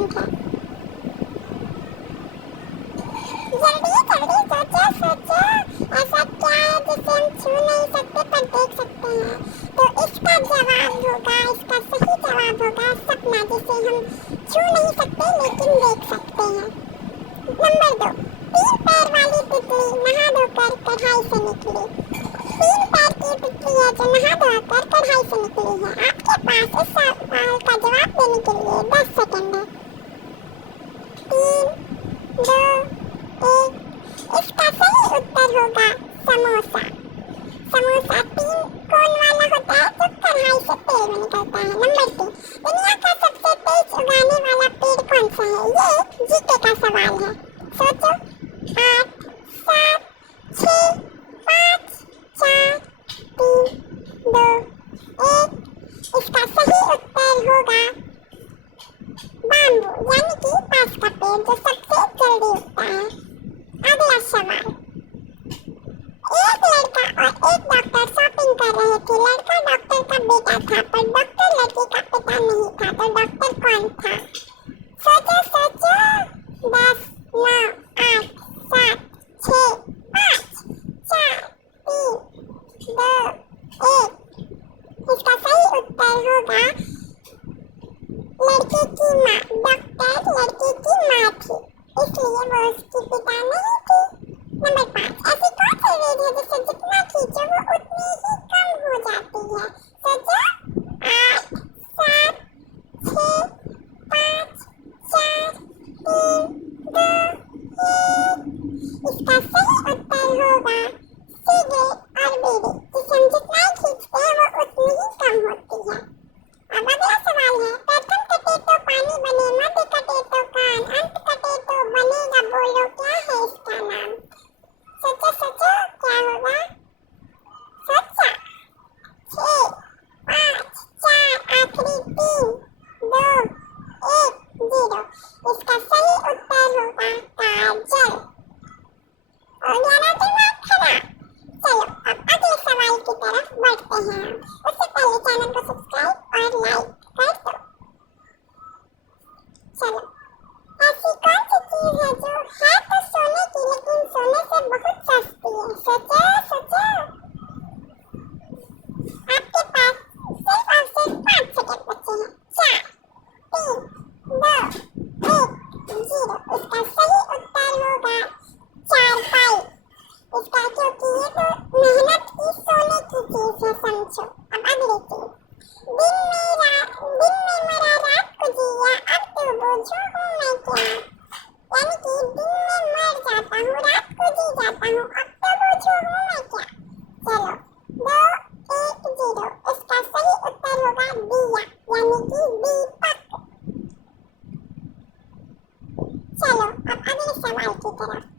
Second है। जल्दी जल्दी सोचो सोचो, ऐसा क्या है जिसे हम छू नहीं सकते पर देख सकते हैं? तो इसका जवाब होगा, इसका सही जवाब होगा सपना, जिसे हम छू नहीं सकते लेकिन देख सकते हैं। नंबर 2, 3 पैर वाली तितली नहा धोकर कढ़ाई से निकली। 3 पैर की तितली है जो नहा धोकर कढ़ाई से निकली है। आपके पास इस सवाल का जवाब देने के लिए 10 सेकंड है। 3, 2, 1। इसका सही उत्तर होगा समोसा। समोसा 3 कोन वाला होता है जो कढ़ाई से तेल में निकलता है। नंबर 3, दुनिया का सबसे तेज उगाने वाला पेड़ कौन सा है? ये जीके का सवाल है, सोचो। 8, 7, 6, 5, 4, 3, 2, 1। इसका सही उत्तर होगा बाम्बू, यानी कि बांस का पेड़ जो सबसे जल्दी उगता है। अगला सवाल, एक लड़का और एक डॉक्टर शॉपिंग कर रहे थे। लड़का डॉक्टर का बेटा था पर डॉक्टर लड़के का पिता नहीं था, तो डॉक्टर कौन था? सोचो सोचो। 10, 9, 8, 7, 6, 5, 4, 3, 2, 1। इसका सही उत्तर होगा लड़के की माँ। डॉक्टर लड़के की माँ थी, इसलिए वो उसकी पिता नहीं थी। नंबर 5, ऐसी कौन सी रेड है जिसे जितना खींचो वो उतनी ही कम हो जाती है? सोचो। 8, 7, 6, 5, 4, 3, 2, 1। इसका सही उत्तर होगा सिगरेट और बीड़ी, जिसे हम जितना ही खींचते हैं वो उतनी ही कम होती है। अब अगला सवाल है, प्रथम कटे तो पानी बने, मध्य कटे तो कान, अंत कटे तो बनेगा, बोलो क्या है इसका नाम? सोचो सोचो, क्या होगा? सोचा। 6, 5, 4, आखिरी 3, 2, 1, 0। इसका सही उत्तर होगा काजल। और याना दिमाग खराब। चलो अब अगले सवाल की तरफ बढ़ते हैं। उससे पहले चैनल को सब्सक्राइब और लाइक कर दो। चलो, ऐसी कौन सी चीज है जो है तो सोने की लेकिन सोने से बहुत सस्ती है? सोचो सोचो। आपके पास सिर्फ और सिर्फ 5 सेकंड बचे हैं। 4, 3, 2, 1, 0। इसका सही उत्तर होगा चारपाई। इसका क्योंकि ये तो मेहनत की सोने की चीज है, समझो। अब अगली चीज, दिन में मरा रात को जिया, अब तो बोझो हूँ मैं क्या? यानी कि दिन में मर जाता हूँ, रात को जी जाता हूँ, अब तो बोझो हूँ मैं क्या? चलो, 2, 1, 0। इसका सही उत्तर होगा दिया, यानी कि दीपक। चलो अब अगले सवाल की तरफ।